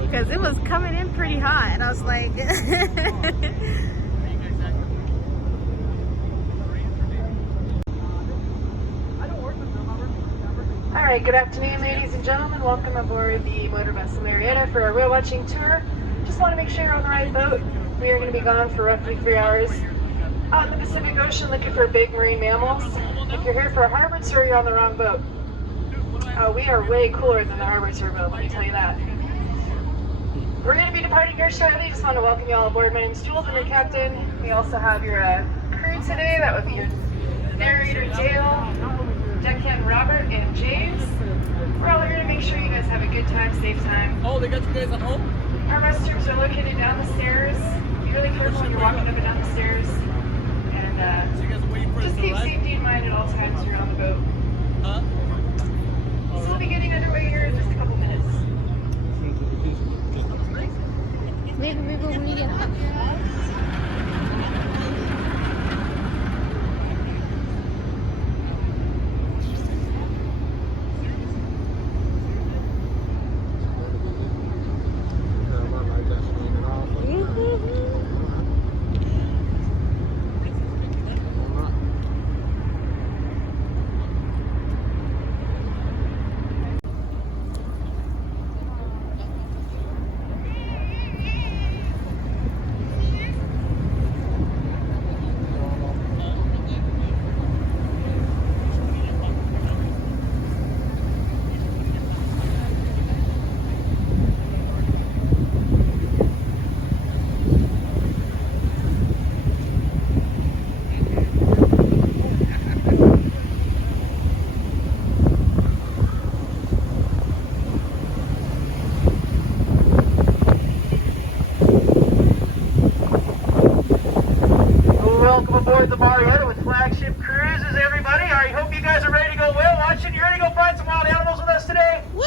Because it was coming in pretty hot, and I was like... Alright, good afternoon, ladies and gentlemen. Welcome aboard the Motor Vessel Marietta for our whale watching tour. Just want to make sure you're on the right boat. We are going to be gone for roughly 3 hours out in the Pacific Ocean looking for big marine mammals. If you're here for a harbor tour, you're on the wrong boat. We are way cooler than the harbor tour boat, let me tell you that. We're going to be departing here shortly. Just want to welcome you all aboard. My name is Jules, I'm your captain. We also have your crew today. That would be your narrator, Dale, deckhand Robert, and James. We're all here to make sure you guys have a good time, safe time. Oh, they got you guys at home? Our restrooms are located down the stairs. Be really careful when you're walking up and down the stairs. And so you guys are waiting for just keep safety in mind at all times when you're on the boat. Huh? So we'll be getting underway here in just a couple minutes. Maybe when we get up. Welcome aboard the Marietta with FlagShip Cruises, everybody. I hope you guys are ready to go whale watching. You ready to go find some wild animals with us today? Woo!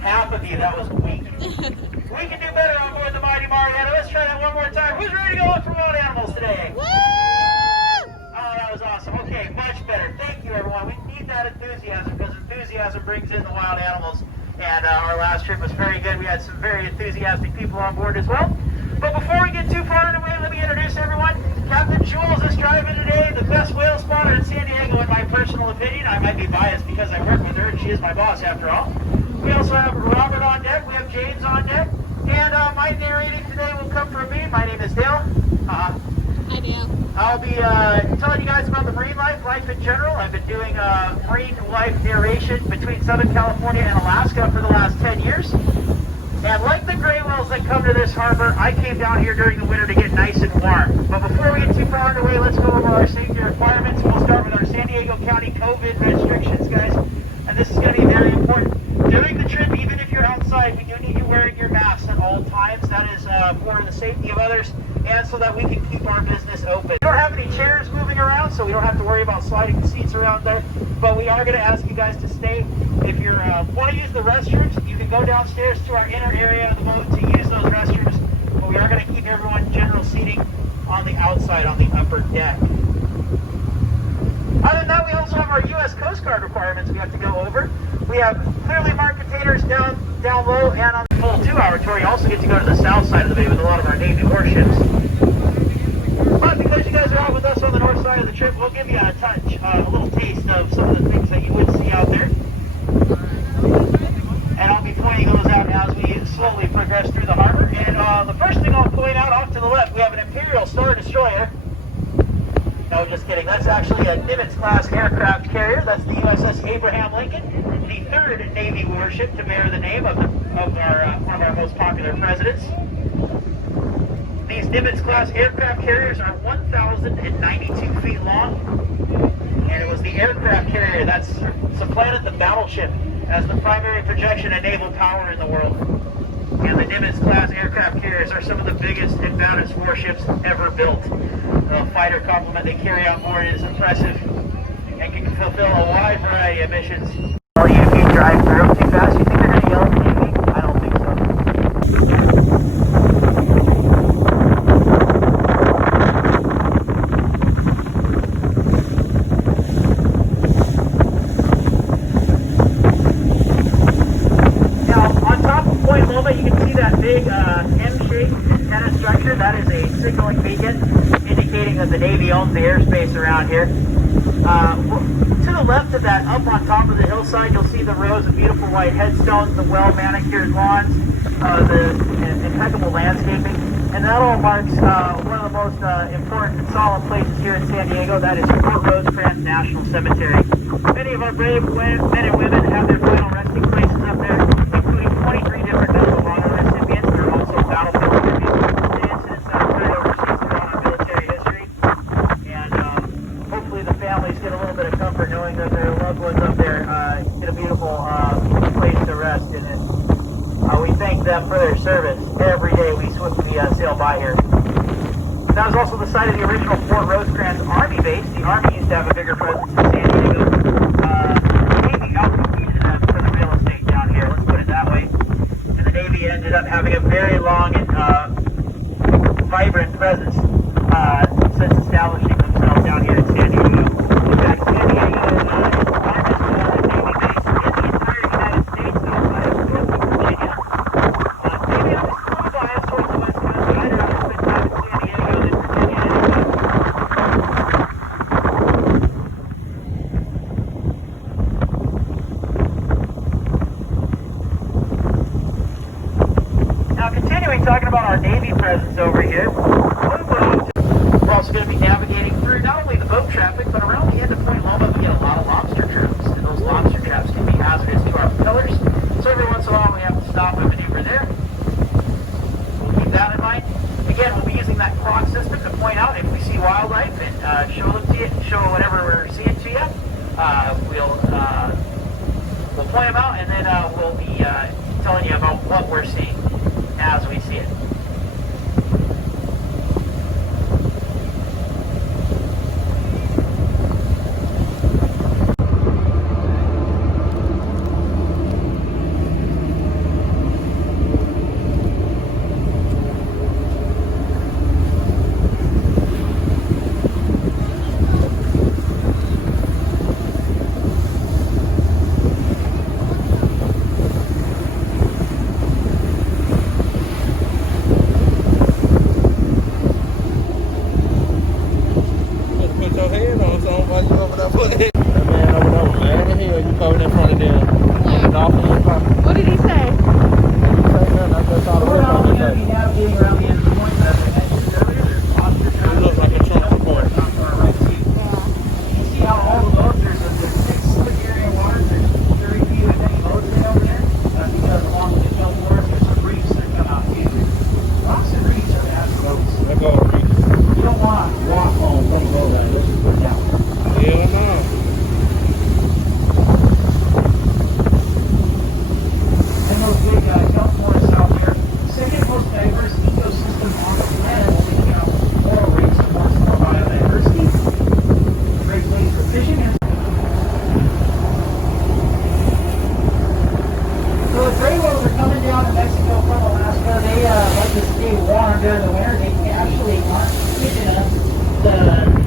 Half of you, that was weak. We can do better on board the mighty Marietta. Let's try that one more time. Who's ready to go look for wild animals today? Woo! Oh, that was awesome. Okay, much better. Thank you, everyone. We need that enthusiasm because enthusiasm brings in the wild animals. And our last trip was very good. We had some very enthusiastic people on board as well. But before we get too far away, let me introduce everyone. Captain Jules is driving today, the best whale spotter in San Diego, in my personal opinion. I might be biased because I work with her and she is my boss after all. We also have Robert on deck. We have James on deck. And my narrating today will come from me. My name is Dale. Hi, Dale. I'll be telling you guys about the marine life in general. I've been doing marine life narration between Southern California and Alaska for the last 10 years. And like the gray whales that come to this harbor, I came down here during the winter to get nice and warm. But before we get too far underway, let's go over our safety requirements. We'll start with our San Diego County COVID restrictions, guys. And this is going to be very important. During the trip, even if you're outside, we do need you wearing your masks at all times. That is for the safety of others and so that we can keep our business open. We don't have any chairs moving around, so we don't have to worry about sliding the seats around there. But we are going to ask you guys to stay. If you want to use the restrooms, you can go downstairs to our inner area of the boat to use those restrooms. But we are going to keep everyone general seating on the outside, on the upper deck. Other than that, we also have our U.S. Coast Guard requirements we have to go over. We have clearly marked containers down low, and on the full 2-hour tour, you also get to go to the south side of the bay with a lot of our Navy warships. But because you guys are out with us on the north side of the trip, we'll give you a touch, a little taste of some of the things that you would see out there. And I'll be pointing those out as we slowly progress through the harbor. And the first thing I'll point out off to the left, we have an Imperial Star Destroyer. No, just kidding. That's actually a Nimitz-class aircraft carrier. That's the USS Abraham Lincoln, the third Navy warship to bear the name of one of our most popular presidents. These Nimitz-class aircraft carriers are 1,092 feet long, and it was the aircraft carrier that supplanted the battleship as the primary projection and naval power in the world. And the Nimitz-class aircraft carriers are some of the biggest and baddest warships ever built. The fighter complement they carry on board is impressive and can fulfill a wide variety of missions. All you if you drive through too fast, you think they're going to yell at me? I don't think so. here. To the left of that, up on top of the hillside, you'll see the rows of beautiful white headstones, the well-manicured lawns, the impeccable landscaping. And that all marks one of the most important and solemn places here in San Diego. That is Fort Rosecrans National Cemetery. Many of our brave men and women have their final resting places up there, including 23 different Medal of Honor recipients. There are also battlefield tributes to incidents that occurred overseas throughout our military history. And hopefully the families get a little bit of comfort knowing that their loved ones up there get a beautiful place to rest in it. We thank them for their service. Every day we swiftly sail by here. That was also the site of the original Fort Rosecrans Army base. The Army used to have a bigger presence in San Diego. The Navy outcompeted them for the real estate down here, let's put it that way. And the Navy ended up having a very long and vibrant presence since establishing themselves down here in San Diego. In fact, San Diego is the largest Navy base in the entire United States outside of Norfolk, Virginia. Maybe I'm just a little biased towards the West Coast, but I'd rather spend time in San Diego than Virginia anyway. Now, continuing talking about our Navy presence over here, we're also going to be navigating through not only the boat traffic, but around the end of Point Loma, we get a lot of lobster traps, and those lobster traps can be hazardous to our propellers. So every once in a while, we have to stop and maneuver there. We'll keep that in mind. Again, we'll be using that clock system to point out if we see wildlife and show them to you, show whatever we're seeing to you. We'll point them out, and then we'll be telling you about what we're seeing as we see it. What did he say? We're not only going to be navigating around the end of the point, but as I mentioned earlier, there's lobster traps. It looks like a chunk of board. On our right seat. You can see how all the boats, there's 6 slick area waters, there's 30 feet of many boats in over there. That's because along with the kelp forest, there's some reefs that come out too. Rocks and reefs are bad for boats. Let's go, Reese. You don't want to walk home from the boat, you'll just put it down. Hell no. And those big kelp forests out there, second most diverse ecosystem on the planet, when we count coral reefs and more biodiversity. Great place for fishing. So the gray whales are coming down to Mexico from Alaska. They like to stay warm during the winter. They actually aren't fishing enough to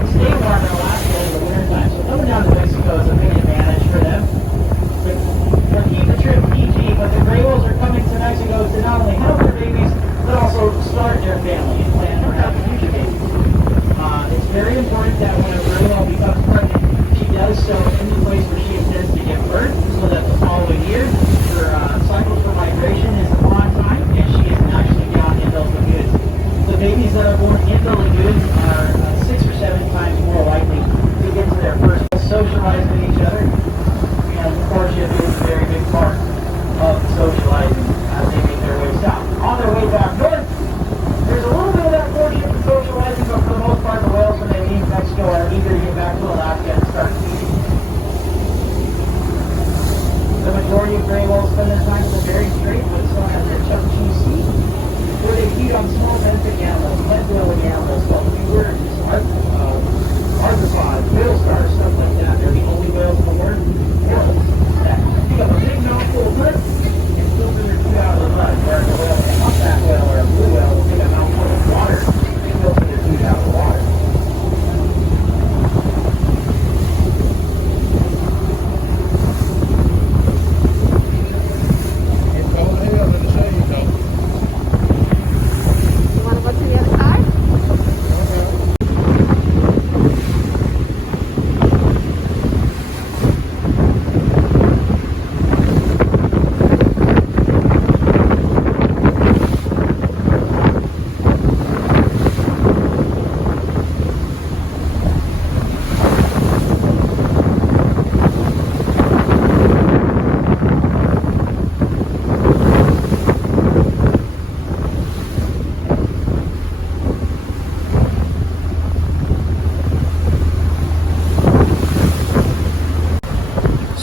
stay warm in Alaska in the winter time. So coming down to Mexico is a big advantage for them. But they'll keep the trip PG, but the gray whales are coming to Mexico to not only help their babies, but also start their family and plan for having future babies. It's very important that when a gray whale becomes pregnant, she does so in the place where she intends to give birth, so that the following year, her cycle for migration is on time, and she is actually down in those lagoons. The babies that are born in the lagoons are 6 or 7 times more likely to get to their first socialize with each other. And courtship is a very big part of socializing as they make their way south. On their way back north, there's a little bit of that courtship and socializing, but for the most part, the whales, when they leave Mexico, are eager to get back to Alaska and start feeding. The majority of gray whales spend their time in the Bering Strait, but some have their Chukchi Sea, where they feed on small benthic animals, lead-dwelling animals called bluebirds.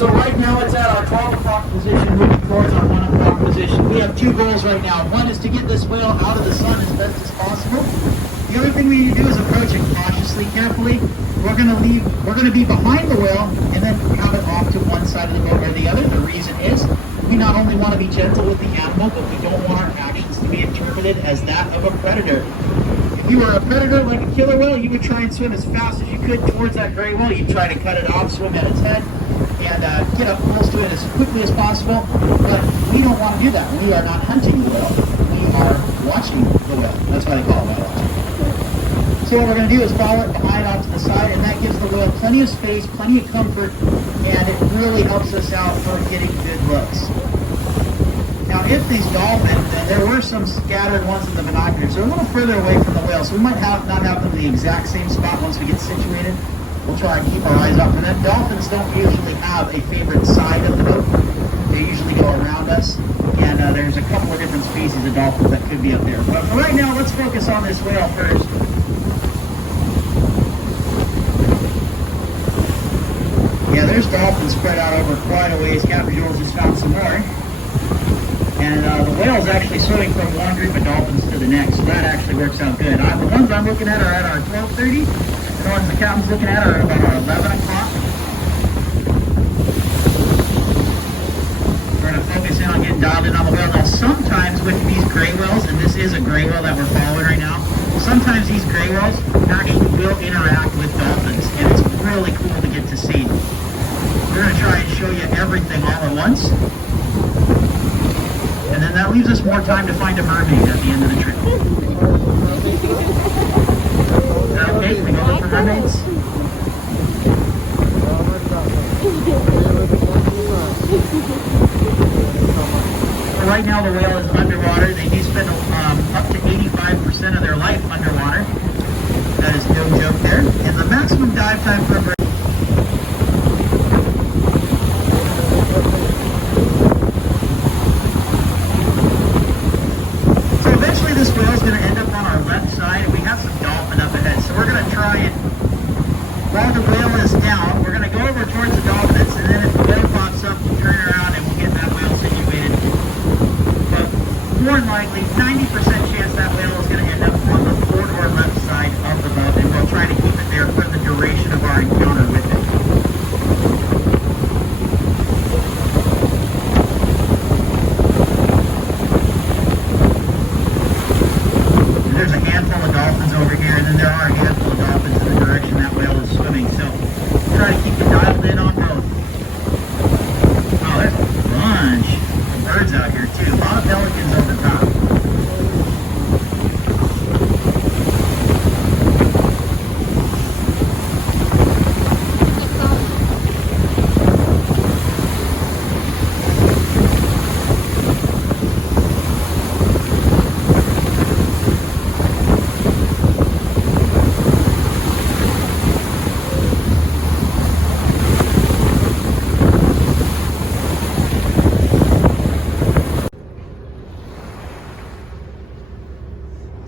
So right now it's at our 12 o'clock position, moving towards our 1 o'clock position. We have two goals right now. One is to get this whale out of the sun as best as possible. The other thing we need to do is approach it cautiously, carefully. We're gonna be behind the whale and then have it off to one side of the boat or the other. The reason is we not only want to be gentle with the animal, but we don't want our actions to be interpreted as that of a predator. If you were a predator like a killer whale, you would try and swim as fast as you could towards that gray whale. You'd try to cut it off, swim at its head, and get up close to it as quickly as possible. But we don't want to do that. We are not hunting the whale. We are watching the whale. That's why they call it whale watching. So what we're going to do is follow it behind off to the side, and that gives the whale plenty of space, plenty of comfort, and it really helps us out for getting good looks. Now, if these dolphins, and there were some scattered ones in the binoculars, they're a little further away from the whale, so we might not have them in the exact same spot once we get situated. We'll try and keep our eyes out for them. Dolphins don't usually have a favorite side of the boat. They usually go around us, and there's a couple of different species of dolphins that could be up there. But for right now, let's focus on this whale first. Yeah, there's dolphins spread out over quite a ways. Captain Joel's just found some more. And the whale's actually swimming from one group of dolphins to the next, so that actually works out good. The ones I'm looking at are at our 12:30. The ones the captain's looking at are about our 11 o'clock. We're going to focus in on getting dialed in on the whale. Now, sometimes with these gray whales, and this is a gray whale that we're following right now, sometimes these gray whales actually will interact with dolphins, and it's really cool to get to see. We're going to try and show you everything all at once. And then that leaves us more time to find a mermaid at the end of the trip. Is that okay? Can we go look for mermaids? So right now the whale is underwater. They do spend up to 85% of their life underwater. That is no joke there. And the maximum dive time for a bird. This whale is going to end up on our left side, and we have some dolphin up ahead. So we're going to try and, while the whale is down, we're going to go over towards the dolphins, and then if the whale pops up, we'll turn around and we'll get that whale situated. But more than likely, 90% chance that whale is going to end up on the port or left side of the boat, and we'll try to keep it there for the duration of our encounter with it. There's a handful of dolphins over here, and then there are a handful of dolphins in the direction that whale is swimming, so try to keep you dialed in on both. Oh, there's a bunch of birds out here too. A lot of pelicans over top.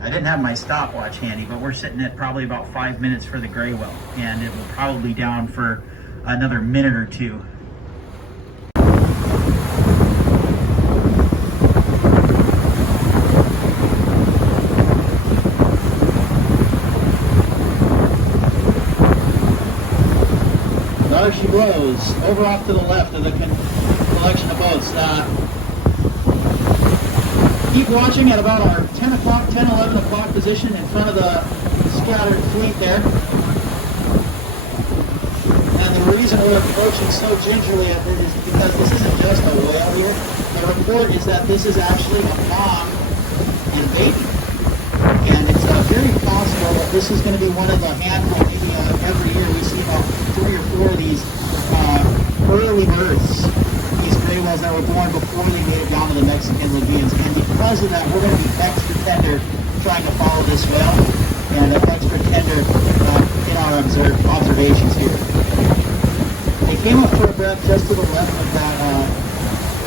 I didn't have my stopwatch handy, but we're sitting at probably about 5 minutes for the gray whale, and it will probably be down for another minute or two. There she blows, over off to the left of the collection of boats. Keep watching at about our 10 o'clock, 10, 11 o'clock position in front of the scattered fleet there. And the reason we're approaching so gingerly at it is because this isn't just a whale here. The report is that this is actually a mom and baby. And it's very possible that this is going to be one of the handful, maybe every year we see about 3 or 4 of these early births. These gray whales that were born before they made it down to the Mexican lagoons. And because of that, we're going to be extra tender trying to follow this whale, and extra tender in our observations here. They came up for a breath just to the left of that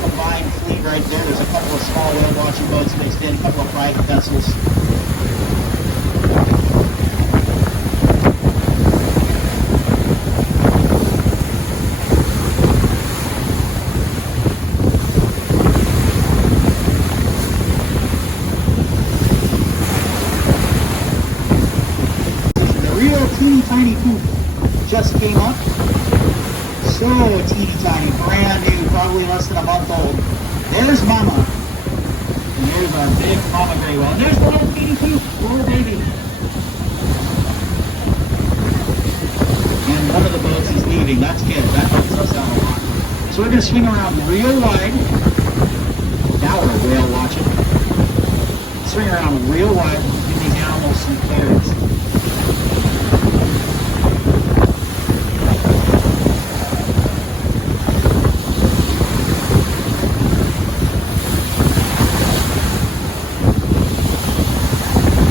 combined fleet right there. There's a couple of small whale watching boats mixed in, a couple of private vessels. came up. So teeny tiny, brand new, probably less than a month old. There's Mama. And there's our big Mama gray whale. And there's the little teeny too, little baby. And one of the boats is leaving. That's good. That helps us out a lot. So we're going to swing around real wide. Now we're whale watching. Swing around real wide. Give these animals some clearance.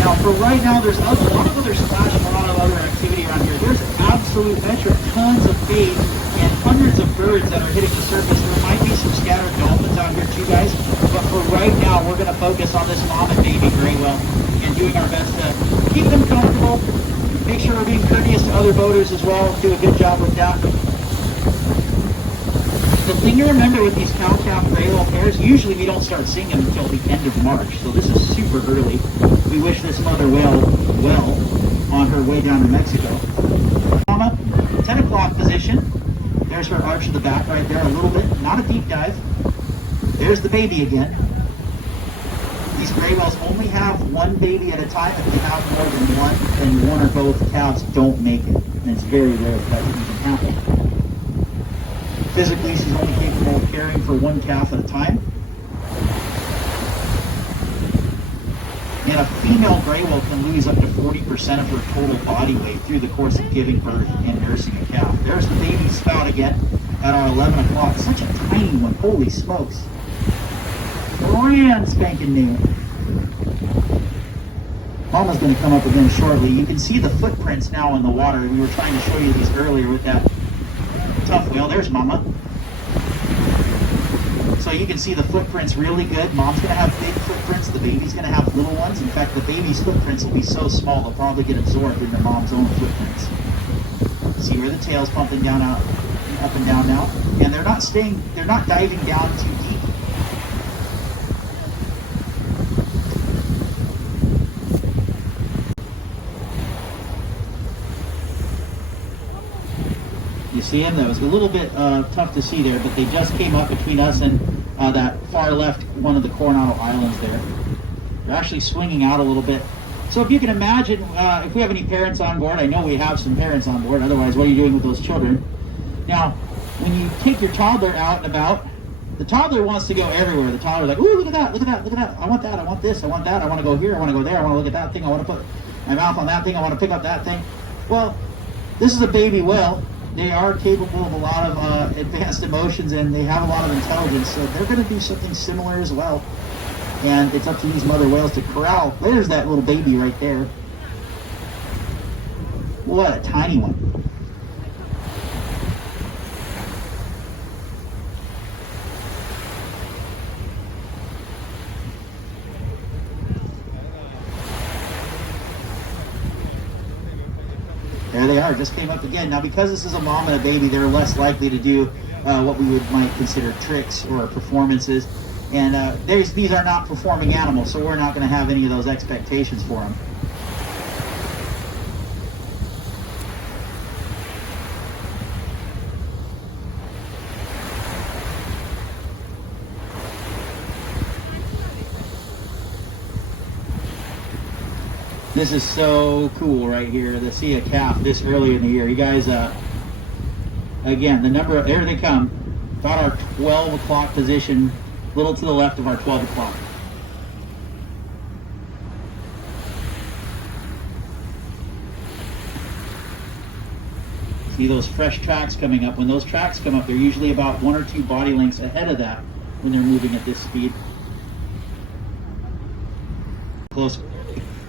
Now for right now, there's a lot of other splash and a lot of other activity around here. There's absolute metric tons of bait and hundreds of birds that are hitting the surface. There might be some scattered dolphins out here too, guys. But for right now, we're going to focus on this mom and baby gray whale and doing our best to keep them comfortable. Make sure we're being courteous to other boaters as well. Do a good job with that. The thing to remember with these cow-calf gray whale pairs, usually we don't start seeing them until the end of March. So this is super early. We wish this mother whale well on her way down to Mexico. Mama, 10 o'clock position. There's her arch of the back right there a little bit. Not a deep dive. There's the baby again. These gray whales only have one baby at a time. If they have more than one, then one or both calves don't make it. And it's very rare that even happen. Physically, she's only capable of caring for one calf at a time. And a female gray whale can lose up to 40% of her total body weight through the course of giving birth and nursing a calf. There's the baby spout again at our 11 o'clock. Such a tiny one. Holy smokes. Brand spanking new. Mama's going to come up again shortly. You can see the footprints now in the water. We were trying to show you these earlier with that tough whale. There's Mama. So you can see the footprints really good. Mom's going to have big footprints. The baby's going to have little ones. In fact, the baby's footprints will be so small they'll probably get absorbed into mom's own footprints. See where the tail's pumping down, out, up and down now. And they're not diving down too deep. You see them? That was a little bit tough to see there, but they just came up between us and that far left, one of the Coronado Islands there. They're actually swinging out a little bit. So if you can imagine, if we have any parents on board, I know we have some parents on board, otherwise what are you doing with those children? Now, when you take your toddler out and about, the toddler wants to go everywhere. The toddler's like, ooh, look at that, look at that, look at that. I want that, I want this, I want that, I want to go here, I want to go there, I want to look at that thing, I want to put my mouth on that thing, I want to pick up that thing. Well, this is a baby whale. They are capable of a lot of advanced emotions, and they have a lot of intelligence, so they're going to do something similar as well. And it's up to these mother whales to corral. There's that little baby right there. What a tiny one. There they are, just came up again. Now, because this is a mom and a baby, they're less likely to do what we might consider tricks or performances. And these are not performing animals, so we're not going to have any of those expectations for them. This is so cool right here to see a calf this early in the year. You guys, again, the number, there they come. About our 12 o'clock position, a little to the left of our 12 o'clock. See those fresh tracks coming up. When those tracks come up, they're usually about 1 or 2 body lengths ahead of that when they're moving at this speed. Close.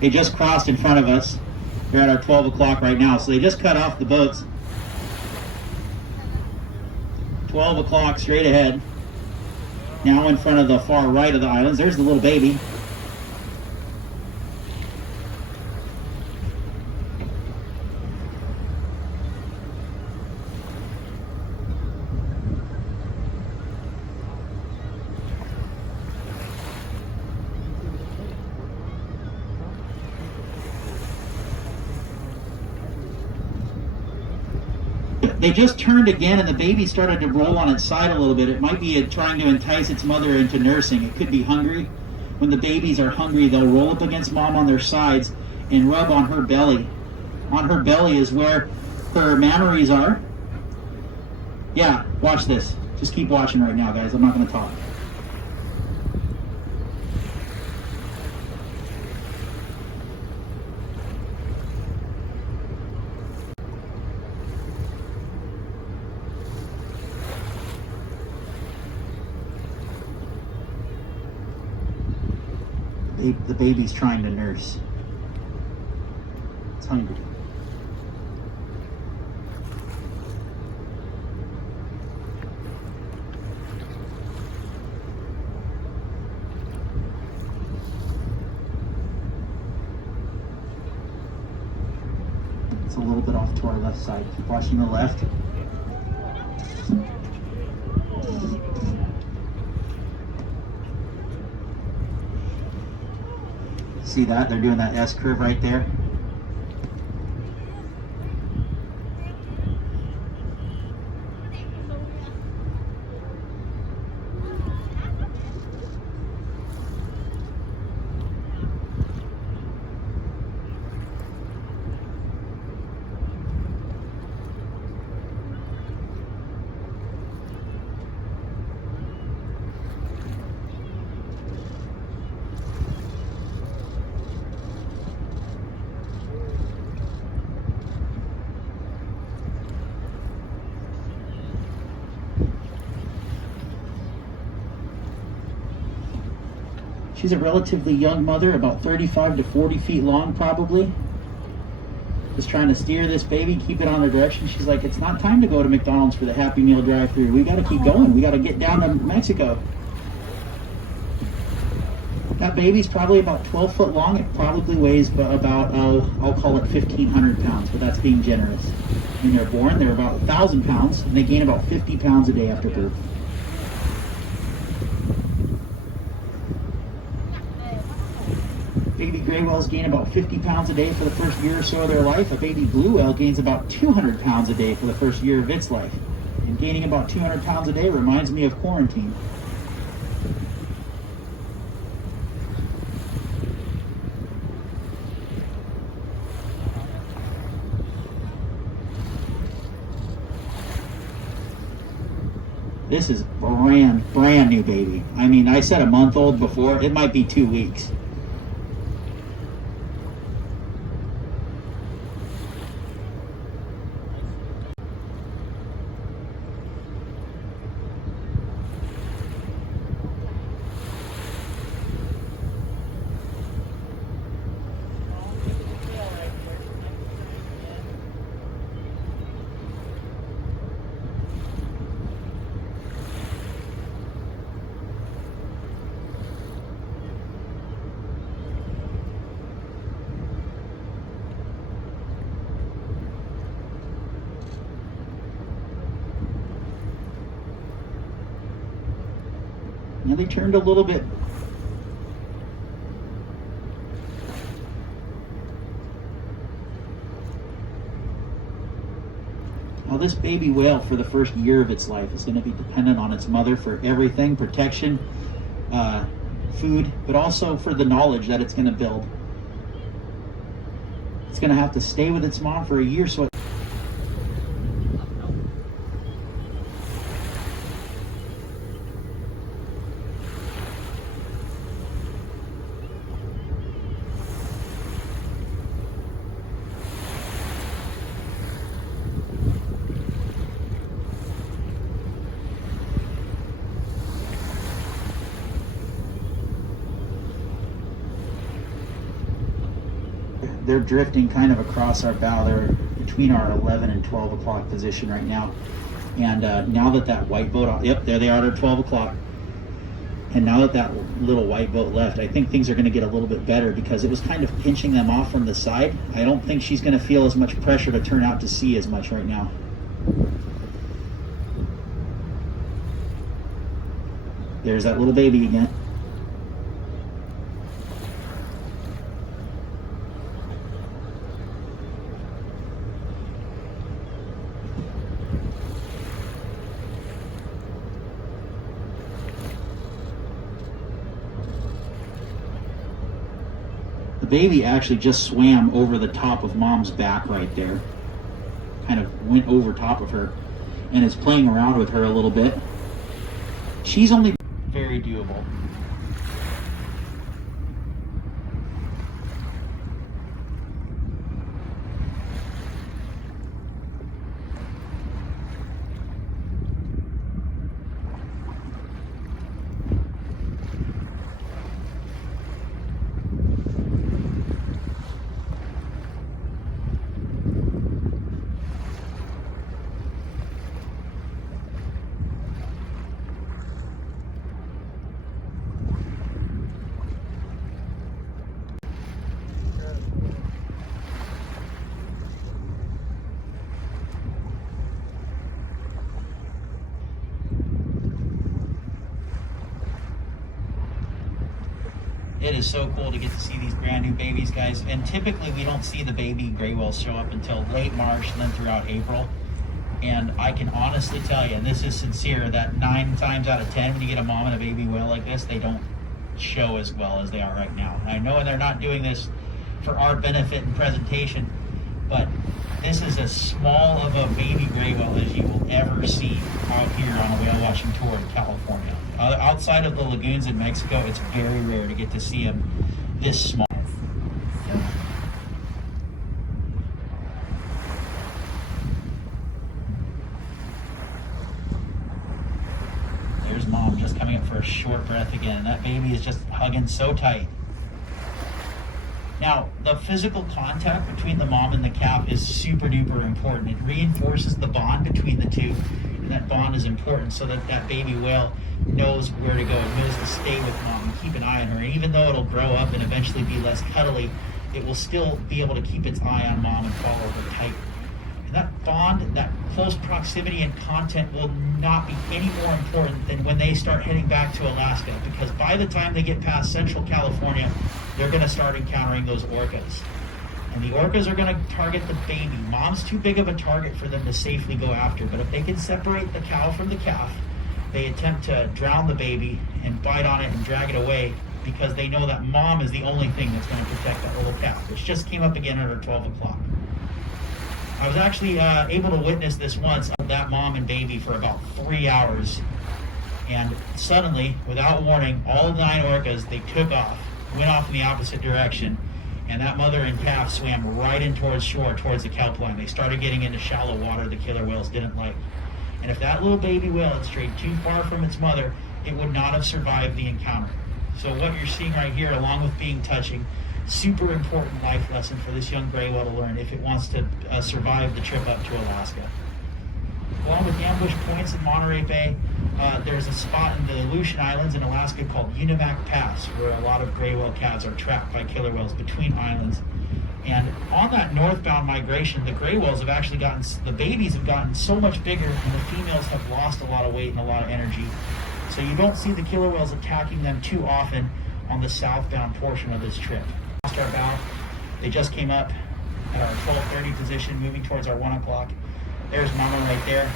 They just crossed in front of us. They're at our 12 o'clock right now, so they just cut off the boats. 12 o'clock straight ahead. Now in front of the far right of the islands. There's the little baby. They just turned again, and the baby started to roll on its side a little bit. It might be trying to entice its mother into nursing. It could be hungry. When the babies are hungry, they'll roll up against mom on their sides and rub on her belly. On her belly is where her mammaries are. Yeah, watch this. Just keep watching right now, guys. I'm not going to talk. The baby's trying to nurse. It's hungry. It's a little bit off to our left side. Keep watching the left. See that? They're doing that S curve right there. She's a relatively young mother, about 35 to 40 feet long probably. Just trying to steer this baby, keep it on the direction. She's like, it's not time to go to McDonald's for the Happy Meal drive-thru. We got to keep going. We got to get down to Mexico. That baby's probably about 12 foot long. It probably weighs about, I'll call it 1,500 pounds, but that's being generous. When they're born, they're about 1,000 pounds, and they gain about 50 pounds a day after birth. Baby gray whales gain about 50 pounds a day for the first year or so of their life. A baby blue whale gains about 200 pounds a day for the first year of its life. And gaining about 200 pounds a day reminds me of quarantine. This is brand new baby. I mean, I said a month old before. It might be 2 weeks. Now they turned a little bit. Now this baby whale for the first year of its life is going to be dependent on its mother for everything, protection, food, but also for the knowledge that it's going to build. It's going to have to stay with its mom for a year so it they're drifting kind of across our bow. They're between our 11 and 12 o'clock position right now. And now that white boat, yep, there they are at 12 o'clock. And now that little white boat left, I think things are going to get a little bit better because it was kind of pinching them off from the side. I don't think she's going to feel as much pressure to turn out to sea as much right now. There's that little baby again. The baby actually just swam over the top of mom's back right there. Kind of went over top of her and is playing around with her a little bit. She's only very doable. It is so cool to get to see these brand new babies, guys. And typically we don't see the baby gray whales show up until late March and then throughout April. And I can honestly tell you, and this is sincere, that 9 times out of 10, when you get a mom and a baby whale like this, they don't show as well as they are right now. I know they're not doing this for our benefit and presentation, but this is as small of a baby gray whale as you will ever see out here on a whale watching tour in California. Outside of the lagoons in Mexico, it's very rare to get to see them this small. There's mom just coming up for a short breath again. That baby is just hugging so tight. Now, the physical contact between the mom and the calf is super duper important. It reinforces the bond between the two, and that bond is important so that that baby whale knows where to go. It knows to stay with mom and keep an eye on her. And even though it'll grow up and eventually be less cuddly, it will still be able to keep its eye on mom and follow her tight. And that bond, that close proximity and content will not be any more important than when they start heading back to Alaska, because by the time they get past Central California, they're going to start encountering those orcas. And the orcas are going to target the baby. Mom's too big of a target for them to safely go after, but if they can separate the cow from the calf, they attempt to drown the baby and bite on it and drag it away, because they know that mom is the only thing that's going to protect that little calf, which just came up again at her 12 o'clock. I was actually able to witness this once, that mom and baby, for about 3 hours. And suddenly, without warning, all 9 orcas, they took off, went off in the opposite direction, and that mother and calf swam right in towards shore, towards the kelp line. They started getting into shallow water the killer whales didn't like. And if that little baby whale had strayed too far from its mother, it would not have survived the encounter. So what you're seeing right here, along with being touching, super important life lesson for this young gray whale to learn if it wants to survive the trip up to Alaska. Along with ambush points in Monterey Bay, there's a spot in the Aleutian Islands in Alaska called Unimak Pass, where a lot of gray whale calves are trapped by killer whales between islands. And on that northbound migration, the gray whales have actually gotten, the babies have gotten so much bigger, and the females have lost a lot of weight and a lot of energy. So you don't see the killer whales attacking them too often on the southbound portion of this trip. Lost our bow. They just came up at our 12:30 position, moving towards our 1 o'clock. There's mama right there.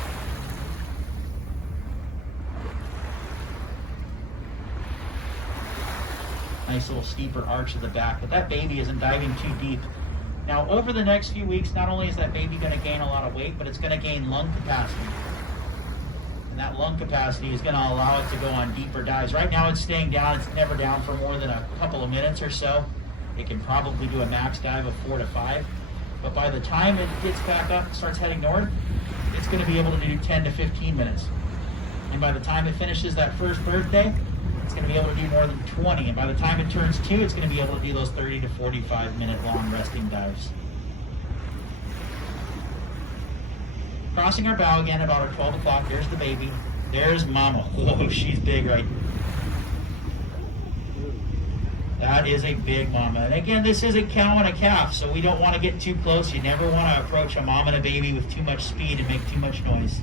Nice little steeper arch of the back, but that baby isn't diving too deep. Now, over the next few weeks, not only is that baby going to gain a lot of weight, but it's going to gain lung capacity. And that lung capacity is going to allow it to go on deeper dives. Right now, it's staying down. It's never down for more than a couple of minutes or so. It can probably do a max dive of 4 to 5. But by the time it gets back up and starts heading north, it's going to be able to do 10 to 15 minutes. And by the time it finishes that first birthday, it's going to be able to do more than 20. And by the time it turns 2, it's going to be able to do those 30 to 45 minute long resting dives. Crossing our bow again about our 12 o'clock. There's the baby. There's mama. Whoa, she's big, right? That is a big mama. And again, this is a cow and a calf, so we don't want to get too close. You never want to approach a mom and a baby with too much speed and make too much noise.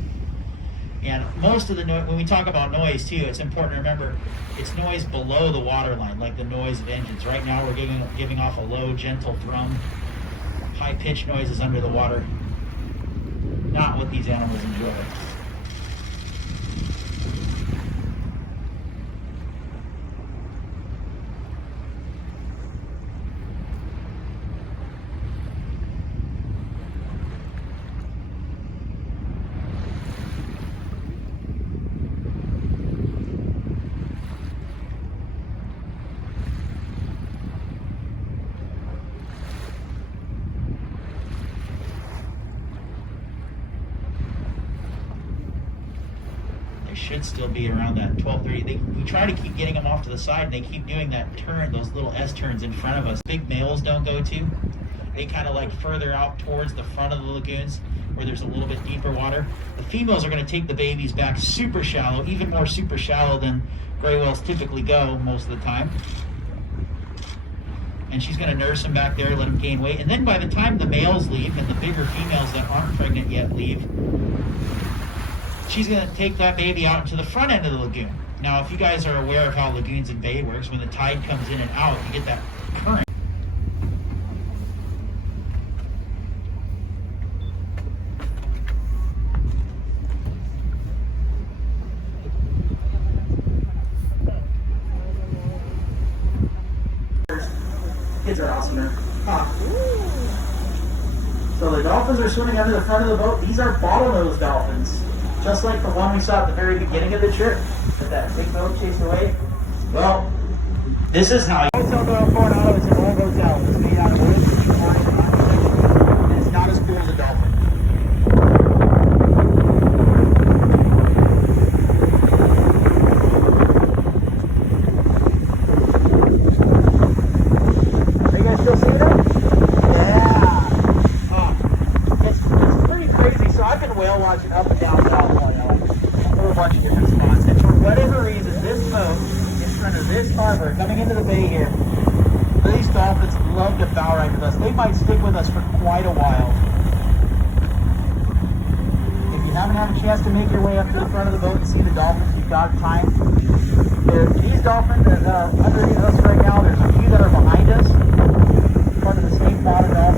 And most of the noise, when we talk about noise too, it's important to remember it's noise below the waterline, like the noise of engines. Right now we're giving off a low, gentle thrum. High-pitched noises under the water. Not what these animals enjoy. should still be around that 12:30. We try to keep getting them off to the side, and they keep doing that turn, those little S turns in front of us. Big males don't go to. They kind of like further out towards the front of the lagoons where there's a little bit deeper water. The females are going to take the babies back super shallow, even more super shallow than gray whales typically go most of the time. And she's going to nurse them back there, let them gain weight. And then by the time the males leave and the bigger females that aren't pregnant yet leave, she's going to take that baby out into the front end of the lagoon. Now, if you guys are aware of how lagoons and bay works, when the tide comes in and out, you get that current. Kids are awesome. So the dolphins are swimming under the front of the boat. These are bottlenose dolphins, just like the one we saw at the very beginning of the trip. With that big boat chasing away. Well, this is how. Hotel Door Coronado is an old hotel. It's made out of wood, and it's not as cool as a dolphin. Watching up and down California, a whole bunch of different spots. And for whatever reason, this boat in front of this harbor, coming into the bay here, these dolphins love to bow right with us. They might stick with us for quite a while. If you haven't had a chance to make your way up to the front of the boat and see the dolphins, you've got time. These dolphins that are underneath us right now, there's a few that are behind us, part of the same pot of dolphins.